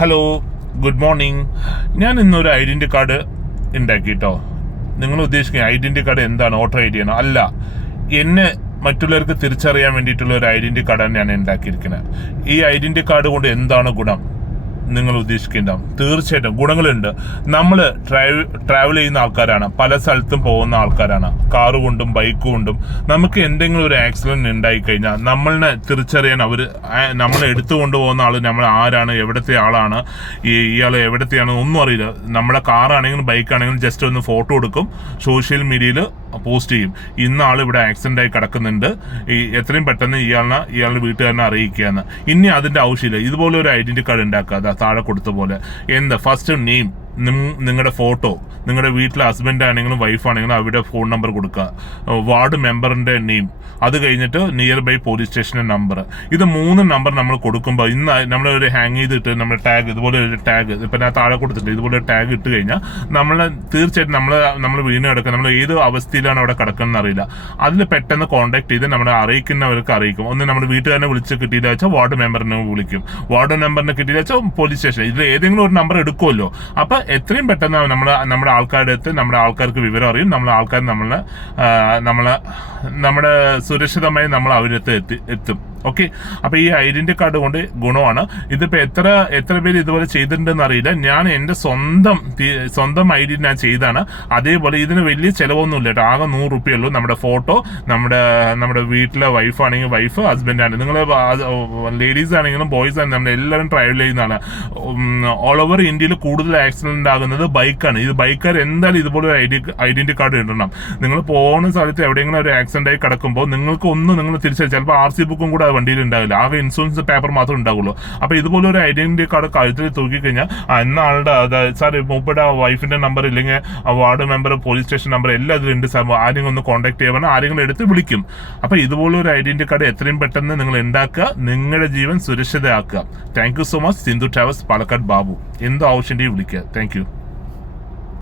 Hello, good morning. ഞാൻ ഇന്നൊരു identity card ഉണ്ടാക്കിട്ടോ. നിങ്ങൾ ഉദ്ദേശിക്കുന്ന ഐഡൻറ്റി കാർഡ് എന്താണ്? വോട്ടർ ഐ ഡി ആണോ? അല്ല, എന്നെ മറ്റുള്ളവർക്ക് തിരിച്ചറിയാൻ വേണ്ടിയിട്ടുള്ള ഒരു ഐഡൻറ്റി കാർഡാണ് ഞാൻ ഉണ്ടാക്കിയിരിക്കുന്നത്. ഈ ഐഡൻറ്റി കാർഡ് കൊണ്ട് എന്താണ് ഗുണം നിങ്ങൾ ഉദ്ദേശിക്കുന്നുണ്ടാവും. തീർച്ചയായിട്ടും ഗുണങ്ങളുണ്ട്. നമ്മൾ ട്രാവൽ ചെയ്യുന്ന ആൾക്കാരാണ്, പല സ്ഥലത്തും പോകുന്ന ആൾക്കാരാണ്, കാറ് കൊണ്ടും ബൈക്ക് കൊണ്ടും. നമുക്ക് എന്തെങ്കിലും ഒരു ആക്സിഡന്റ് ഉണ്ടായി കഴിഞ്ഞാൽ നമ്മളെ തിരിച്ചറിയാൻ നമ്മളെ എടുത്തു കൊണ്ടുപോകുന്ന ആൾ നമ്മൾ ആരാണ്, എവിടത്തെ ആളാണ്, ഇയാൾ എവിടത്തെയാണ് ഒന്നും അറിയില്ല. നമ്മുടെ കാറാണെങ്കിലും ബൈക്കാണെങ്കിലും ജസ്റ്റ് ഒന്ന് ഫോട്ടോ എടുക്കും, സോഷ്യൽ മീഡിയയിൽ പോസ്റ്റ് ചെയ്യും. ഇന്ന ആൾ ഇവിടെ ആക്സിഡന്റ് ആയി കിടക്കുന്നുണ്ട്, എത്രയും പെട്ടെന്ന് ഇയാളുടെ വീട്ടുകാരനെ അറിയിക്കുകയെന്ന്. ഇനി അതിന്റെ ആവശ്യമില്ല. ഇതുപോലെ ഒരു ഐഡന്റി കാർഡ് ഉണ്ടാക്കുക, താഴെ കൊടുത്ത പോലെ. ഫസ്റ്റ് നെയിം, നിങ്ങളുടെ ഫോട്ടോ, നിങ്ങളുടെ വീട്ടിലെ ഹസ്ബൻഡ് ആണെങ്കിലും വൈഫ് ആണെങ്കിലും അവരുടെ ഫോൺ നമ്പർ കൊടുക്കുക, വാർഡ് മെമ്പറിന്റെ നെയിം, അത് കഴിഞ്ഞിട്ട് നിയർ ബൈ പോലീസ് സ്റ്റേഷന്റെ നമ്പർ. ഇത് 3 നമ്പർ നമ്മൾ കൊടുക്കുമ്പോൾ ഇന്ന് നമ്മളൊരു ഹാങ് ചെയ്തിട്ട് നമ്മുടെ ടാഗ്, ഇതുപോലെ ഒരു ടാഗ് ഇപ്പം ഞാൻ താഴെ കൊടുത്തിട്ട് ഇതുപോലെ ഒരു ടാഗ് ഇട്ട് കഴിഞ്ഞാൽ തീർച്ചയായിട്ടും നമ്മൾ വീണ് കിടക്കുക, നമ്മൾ ഏത് അവസ്ഥയിലാണ് അവിടെ കിടക്കുന്നത് അറിയില്ല. അതിൽ പെട്ടെന്ന് കോൺടാക്ട് ചെയ്ത് നമ്മളെ അറിയിക്കുന്നവർക്ക് അറിയിക്കും. ഒന്ന് നമ്മുടെ വീട്ടുകാരനെ വിളിച്ച് കിട്ടിയില്ല വെച്ചാൽ വാർഡ് മെമ്പറിനെ വിളിക്കും, വാർഡ് മെമ്പറിനെ കിട്ടിയില്ല വെച്ചാൽ പോലീസ് സ്റ്റേഷൻ. ഇതിൽ ഏതെങ്കിലും ഒരു നമ്പർ എടുക്കുമല്ലോ. അപ്പൊ എത്രയും പെട്ടെന്ന് നമ്മുടെ ആൾക്കാരുടെ അടുത്ത് നമ്മുടെ ആൾക്കാർക്ക് വിവരം അറിയും, നമ്മളെ ആൾക്കാർ നമ്മുടെ സുരക്ഷിതമായി നമ്മൾ അവരടുത്ത് എത്തും. ഓക്കെ, അപ്പൊ ഈ ഐഡന്റി കാർഡ് കൊണ്ട് ഗുണമാണ്. ഇതിപ്പോ എത്ര പേര് ഇതുപോലെ ചെയ്തിട്ടുണ്ടെന്ന് അറിയില്ല. ഞാൻ എന്റെ സ്വന്തം ഐ ഡി ഞാൻ ചെയ്താണ്. അതേപോലെ ഇതിന് വലിയ ചിലവൊന്നുമില്ല കേട്ടോ. ആകെ 100 രൂപയുള്ളൂ. നമ്മുടെ ഫോട്ടോ, നമ്മുടെ വീട്ടിലെ വൈഫ് ആണെങ്കിൽ വൈഫ്, ഹസ്ബൻഡ് ആണ്, നിങ്ങൾ ലേഡീസ് ആണെങ്കിലും ബോയ്സ് ആണെങ്കിലും നമ്മൾ എല്ലാവരും ട്രാവൽ ചെയ്യുന്നതാണ്. ഓൾ ഓവർ ഇന്ത്യയിൽ കൂടുതൽ ആക്സിഡന്റ് ആകുന്നത് ബൈക്കാണ്. ഇത് ബൈക്കാർ എന്തായാലും ഇതുപോലെ ഐഡന്റി കാർഡ് ഇടണം. നിങ്ങൾ പോകുന്ന സ്ഥലത്ത് എവിടെയെങ്കിലും ഒരു ആക്സിഡന്റ് ആയി കിടക്കുമ്പോൾ നിങ്ങൾ തിരിച്ചറിയാം. ചിലപ്പോൾ RC ബുക്കും കൂടെ വണ്ടിയിൽ ഉണ്ടാവില്ല, ആകെ ഇൻഷുറൻസ് പേപ്പർ മാത്രമേ ഉണ്ടാവുള്ളൂ. അപ്പൊ ഇതുപോലെ ഒരു ഐഡന്റിറ്റി കാർഡ് കഴുത്തിൽ തൂക്കി കഴിഞ്ഞാൽ എന്ന ആളുടെ സാർ മൂപ്പയുടെ വൈഫിന്റെ നമ്പർ ഇല്ലെങ്കിൽ ward member, police station number എല്ലാം അതിലുണ്ട് സാർ, ആരെങ്കിലും ഒന്ന് കോൺടാക്ട് ചെയ്യാൻ ആരെങ്കിലും എടുത്ത് വിളിക്കും. അപ്പൊ ഇതുപോലെ ഒരു ഐഡന്റിറ്റി കാർഡ് എത്രയും പെട്ടെന്ന് നിങ്ങൾ ഉണ്ടാക്കുക, നിങ്ങളുടെ ജീവൻ സുരക്ഷിതയാക്കുക. Thank you so much. Sindhu travels, Palakkad Babu. എന്തോ ആവശ്യമുണ്ടെങ്കിൽ വിളിക്കുക. Thank U.